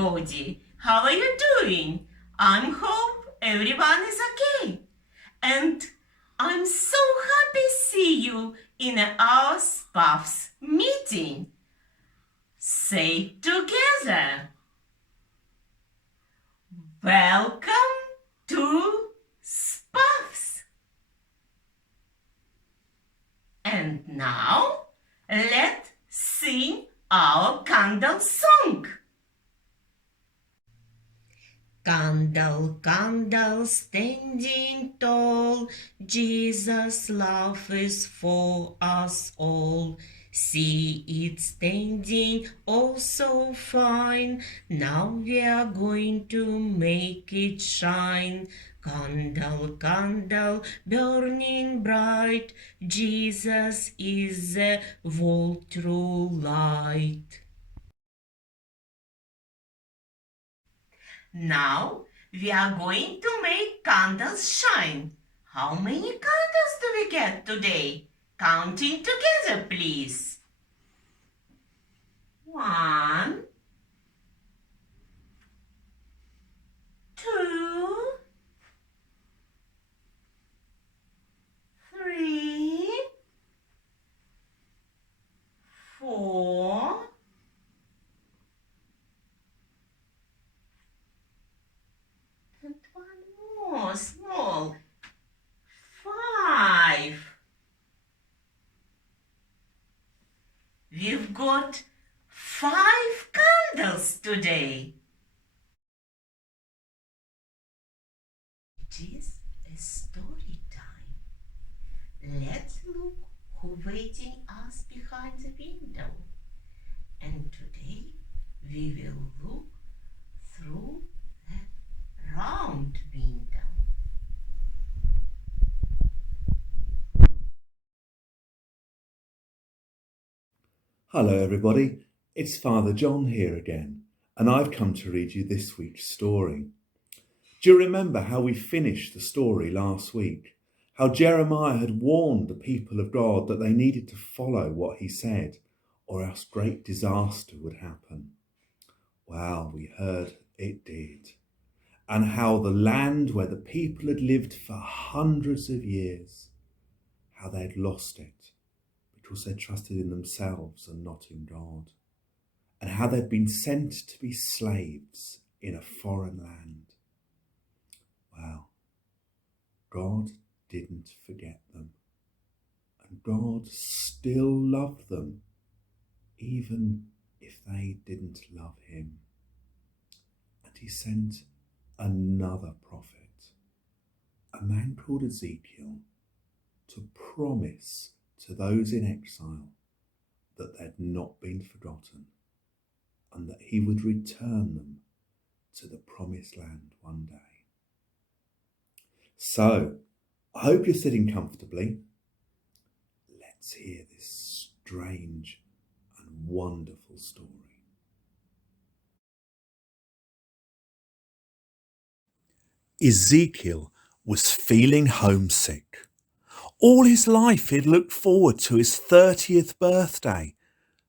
everybody. How are you doing? I hope everyone is okay. And I'm so happy to see you in our SPUFs meeting. Say together. Welcome to SPUFs. And now let's sing our candle song. Candle, candle, standing tall, Jesus' love is for us all. See it standing oh so fine, now we are going to make it shine. Candle, candle, burning bright, Jesus is the whole true light. Now we are going to make candles shine. How many candles do we get today? Counting together, please. 1, 2, 3, 4, and one more small. 5. We've got 5 candles today. It is a story time. Let's look who's waiting us behind the window. And today we will look through the round window. Hello everybody, it's Father John here again, and I've come to read you this week's story. Do you remember how we finished the story last week? How Jeremiah had warned the people of God that they needed to follow what he said, or else great disaster would happen. Well, we heard it did. And how the land where the people had lived for hundreds of years, how they had lost it, because they trusted in themselves and not in God, and how they'd been sent to be slaves in a foreign land. Well, God didn't forget them, and God still loved them, even if they didn't love him. And he sent another prophet, a man called Ezekiel, to promise to those in exile that they'd not been forgotten and that he would return them to the promised land one day. So, I hope you're sitting comfortably. Let's hear this strange and wonderful story. Ezekiel was feeling homesick. All his life he'd looked forward to his 30th birthday,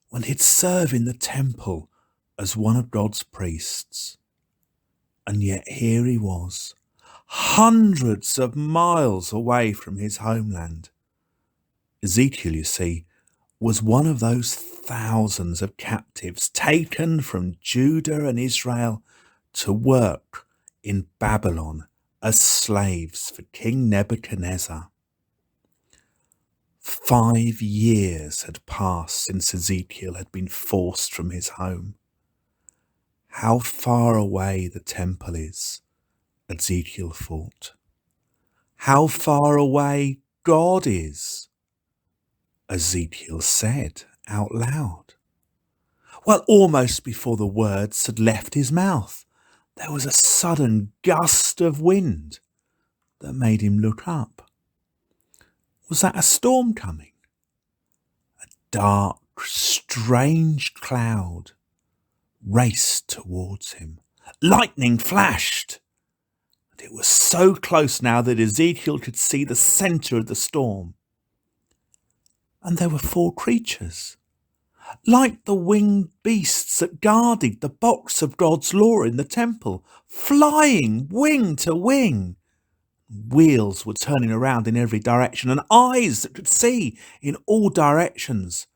when he'd serve in the temple as one of God's priests. And yet here he was, hundreds of miles away from his homeland. Ezekiel, you see, was one of those thousands of captives taken from Judah and Israel to work in Babylon as slaves for King Nebuchadnezzar. 5 years had passed since Ezekiel had been forced from his home. How far away the temple is, Ezekiel thought. How far away God is, Ezekiel said out loud. Well, almost before the words had left his mouth, there was a sudden gust of wind that made him look up. Was that a storm coming? A dark, strange cloud raced towards him. Lightning flashed, and it was so close now that Ezekiel could see the centre of the storm. And there were 4 creatures, like the winged beasts that guarded the box of God's law in the temple, flying wing to wing. Wheels were turning around in every direction, and eyes that could see in all directions.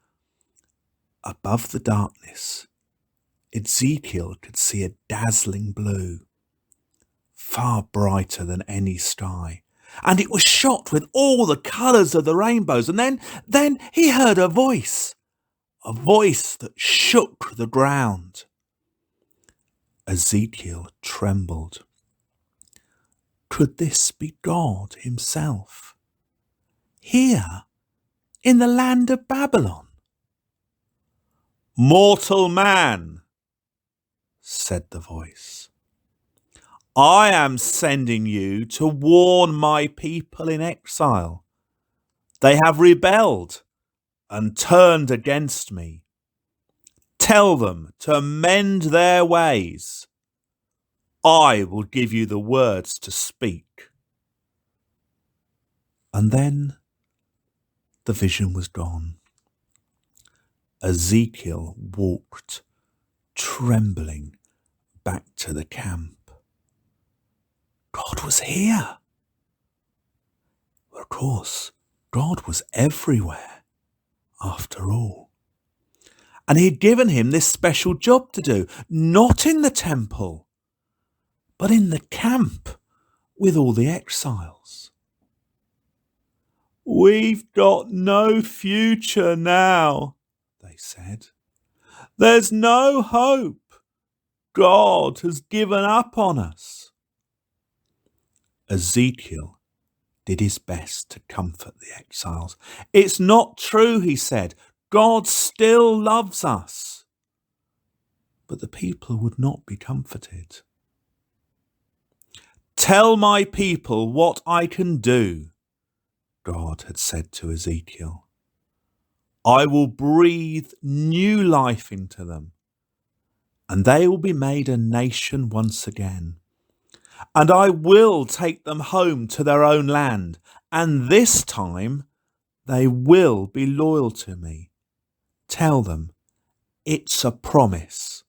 Above the darkness, Ezekiel could see a dazzling blue, far brighter than any sky, and it was shot with all the colours of the rainbows. And then he heard a voice that shook the ground. Ezekiel trembled. Could this be God himself? Here, in the land of Babylon? Mortal man, said the voice, I am sending you to warn my people in exile. They have rebelled and turned against me. Tell them to mend their ways. I will give you the words to speak. And then the vision was gone. Ezekiel walked, trembling, back to the camp. God was here. Of course, God was everywhere, after all. And he had given him this special job to do, not in the temple, but in the camp with all the exiles. We've got no future now, they said. There's no hope. God has given up on us. Ezekiel did his best to comfort the exiles. It's not true, he said. God still loves us. But the people would not be comforted. Tell my people what I can do, God had said to Ezekiel. I will breathe new life into them, and they will be made a nation once again. And I will take them home to their own land, and this time they will be loyal to me. Tell them it's a promise,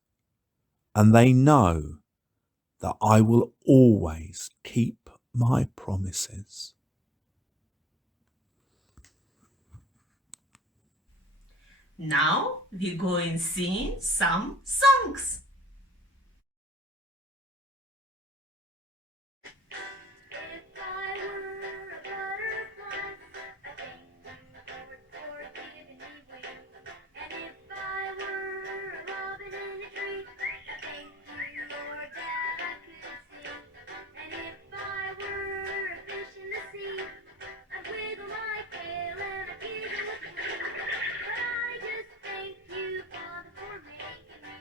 and they know that I will always keep my promises. Now we go and sing some songs. If I were a butterfly, I thank you, Lord, for giving me wings. And if I were a robin in a tree, I thank you, Lord, that I could sing. And if I were a fish in the sea, I'd wiggle my tail and I'd giggle with glee. But I just thank you, Father, for making me.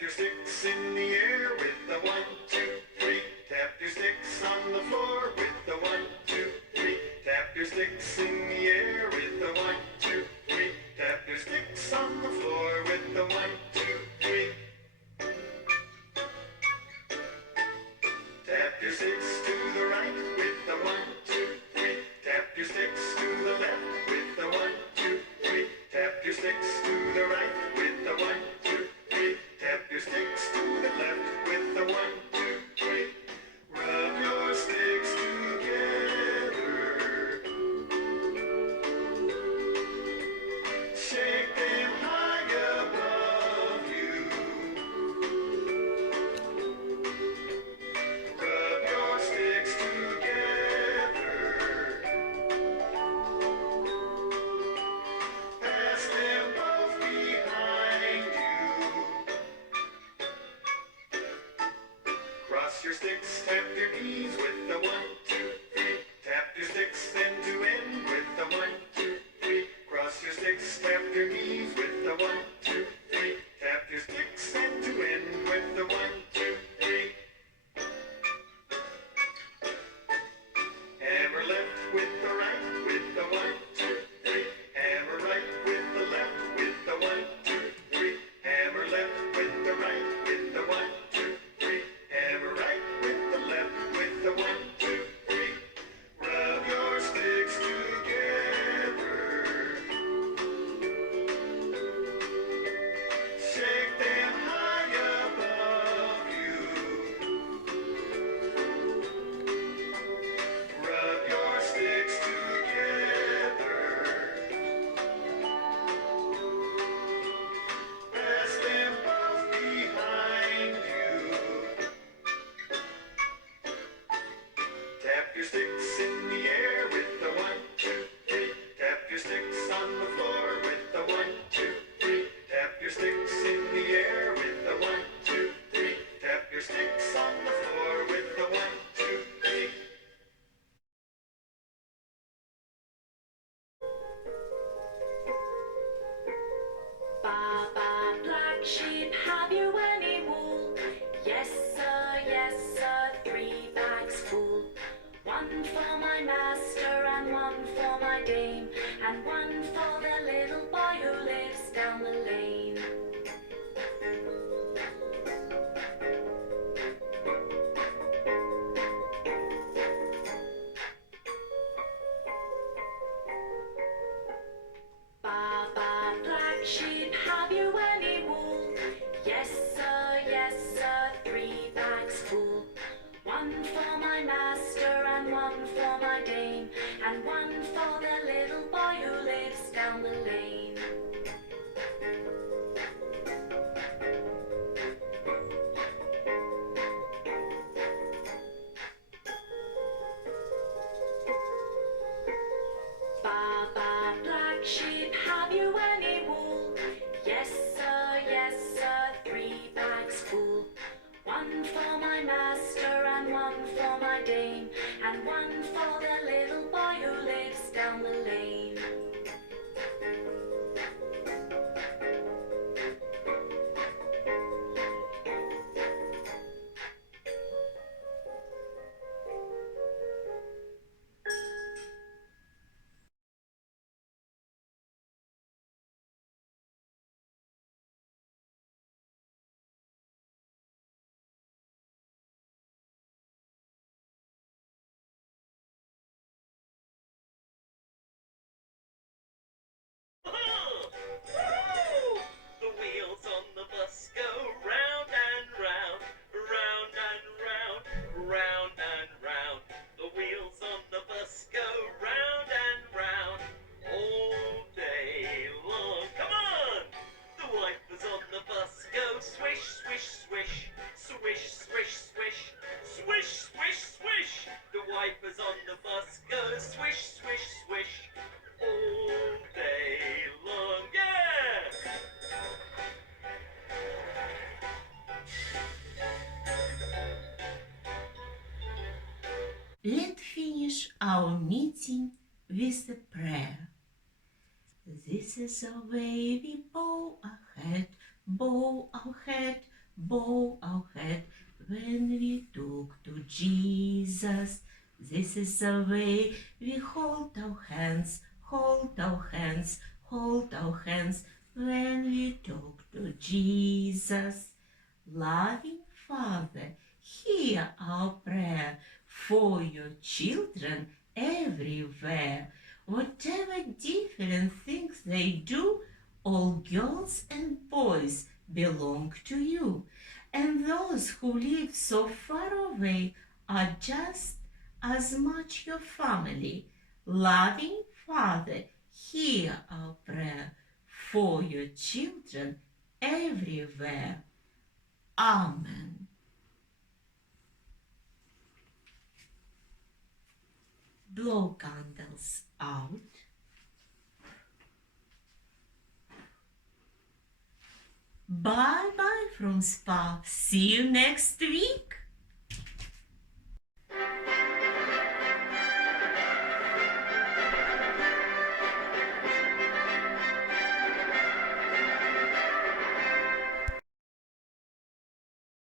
Tap your sticks in the air with the 1, 2, 3. Tap your sticks on the floor with the 1, 2, 3. Tap your sticks in the air with the 1, 2, 3. Tap your sticks on the floor with the 1, 2, 3. Tap your sticks to the right with the 1, 2, 3. Tap your sticks to the left with the 1, 2, 3. Tap your sticks to the right with the 1, 2, 3. Tap your sticks to the left with the 1, 2, 3. Rub your sticks together. Shake them high above you. Rub your sticks together. Pass them both behind you. Cross your sticks, tap your knees with the 1, 2, 3. Tap your sticks end to end with the 1, 2, 3. Cross your sticks, tap your knees with the 1, 2, 3. Tap your sticks end to end with the 1, 2, 3. Hammer left with the right with the 1, 2, 3. Hammer right with the left with the 1, 2, 3. Hammer left with the right with the 1, 2, 3. Hammer right with the left with the 1, 2, 3. Rub your sticks together. Shake them high above you. Rub your sticks together. Pass them both behind you. Tap your sticks in the air with the 1, 2, 3. Tap your sticks on the floor with the 1, 2, 3. Tap your sticks in the air with the 1, 2, 3. Tap your sticks on the floor with the 1, 2, 3. Baba, black sheep, have you any wool? Yes, sir, 3 bags full. 1 for my master and 1 for my dame, and 1 for the little boy who lives down the lane. Baba, black sheep, have you any wool? Yes, sir, 3 bags full. 1 for my master and 1 for my dame, and 1 for the little boy who lives down the lane. Baba, black sheep, have you any wool? Yes, sir, 3 bags full. 1 for my master and 1 for my dame, and 1 for the little boy who lives down the lane. The wheels on the bus go round and round, round and round, round and round. The wheels on the bus go round and round all day long. Come on! The wipers on the bus go swish, swish, swish, swish, swish, swish, swish, swish, swish. The wipers on the bus go swish, swish, swish all day long. Yeah! Let's finish our meeting with a prayer. This is the way we bow our head, bow our head when we talk to Jesus. This is the way we hold our hands, hold our hands, hold our hands when we talk to Jesus. Loving Father, hear our prayer for your children everywhere. Whatever different things they do, all girls and boys belong to you. And those who live so far away are just as much your family. Loving Father, hear our prayer for your children everywhere. Amen. Blow candles out. Bye bye from Spa. See you next week.